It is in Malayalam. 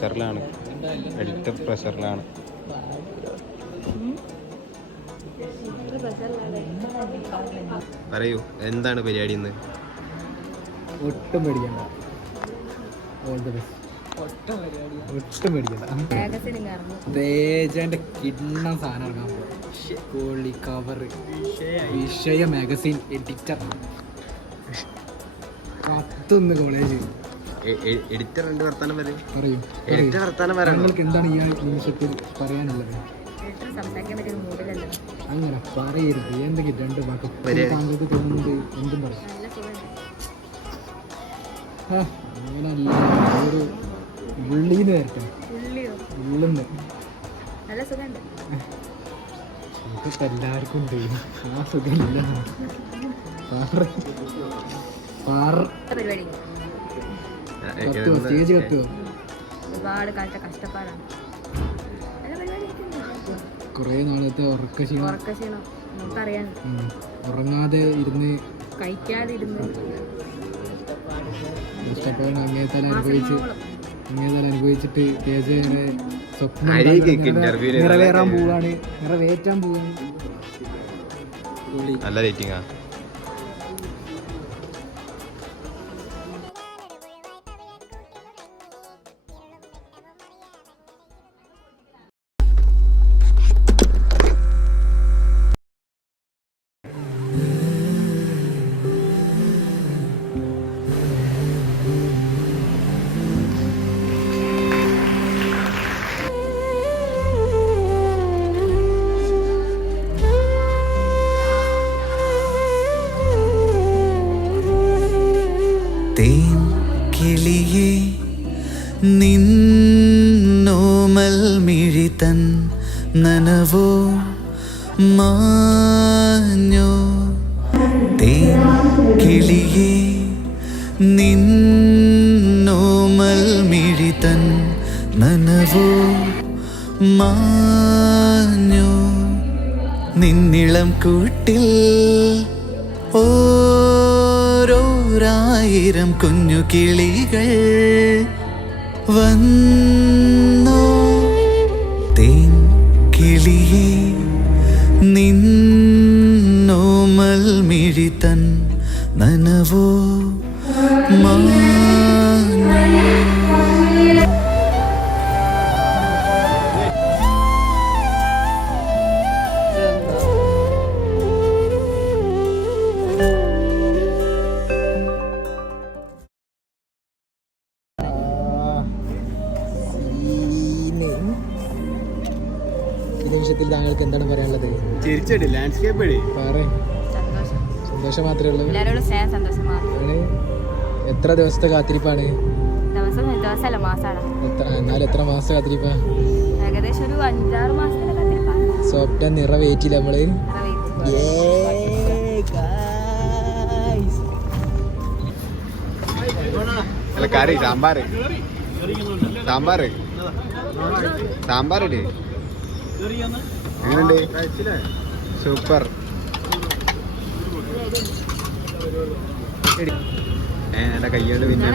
പ്രഷറിലാണ്, എഡിറ്റർ പ്രഷറിലാണ്. പറയൂ, എന്താണ് പരിപാടി ഇന്ന്? ഒട്ടും പേടിക്കണ്ട, ഒട്ടും പേടിക്കണ്ട. തേജന്റെ കിണ്ണം സാധനം ഇറങ്ങാൻ പോകും. കവർ വിഷയ മാഗസിൻ എഡിറ്റർ കത്തുന്ന് കോളേജ്. എഡിറ്ററിന്റെ വർത്താനം പറയൂ. എഡിറ്റർ വർത്താനം നിങ്ങൾക്ക് എന്താണ് ഈ നിമിഷത്തിൽ പറയാനുള്ളത്? അങ്ങനെ പറയരുത്. എന്തെങ്കിലും രണ്ട് വാക്ക് താങ്കൾക്ക് തോന്നുന്നത് എന്തും പറയും. അങ്ങനല്ല, ഒരു ഉള്ളീന്ന് വരട്ടെ. ഉള്ളിന്ന് ഇതിപ്പോ എല്ലാവർക്കും ഉണ്ട് ആ സുഖമില്ല. സ്റ്റേജ് കത്തുവോ? ഒരുപാട് കാലത്തെ കഷ്ടപ്പാടാണ്. കുറേ നാളത്തെ ഉറക്കക്ഷീണം നമുക്കറിയാം. ഉറങ്ങാതെ ഇരുന്ന് കഴിക്കാതെ ഇരുന്ന് കഷ്ടപ്പാട് അങ്ങേത്താൻ അനുഭവിച്ചിട്ട് തേജയുടെ സ്വപ്നം നിറവേറാൻ പോവാണ്, നിറവേറ്റാൻ പോവാണ്. നല്ല റേറ്റിംഗാ. കിളിയേ നിന്നോമൽ മിഴിതൻ നനവോ മാഞ്ഞോ. തേൻ കിളിയേ നിന്നോമൽ മിഴിതൻ നനവോ മാഞ്ഞോ. നിന്നിളം കൂട്ടിൽ ഓരോരായിരം കുഞ്ഞു കിളികൾ വന്നോ. തേൻ കിളിയേ നിന്നോമൽ മിഴിതൻ നനവോ മാഞ്ഞോ. നിമിഷത്തിൽ താങ്കൾക്ക് എന്താണ് പറയാനുള്ളത്? സന്തോഷം മാത്രമേ ഉള്ളൂ. എത്ര ദിവസത്തെ കാത്തിരിപ്പാണ്? എന്നാലും എത്ര മാസത്തെ കാത്തിരിപ്പാ? ഏകദേശം ഒരു 5-6 മാസത്തിന്റെ കാത്തിരിപ്പാണ്. സ്വപ്നം നിറവേറ്റില്ല നമ്മള്. കറി സാമ്പാറ് എങ്ങനെയുണ്ട്? സൂപ്പർ. എന്റെ കയ്യോണ്ട് പിന്നെ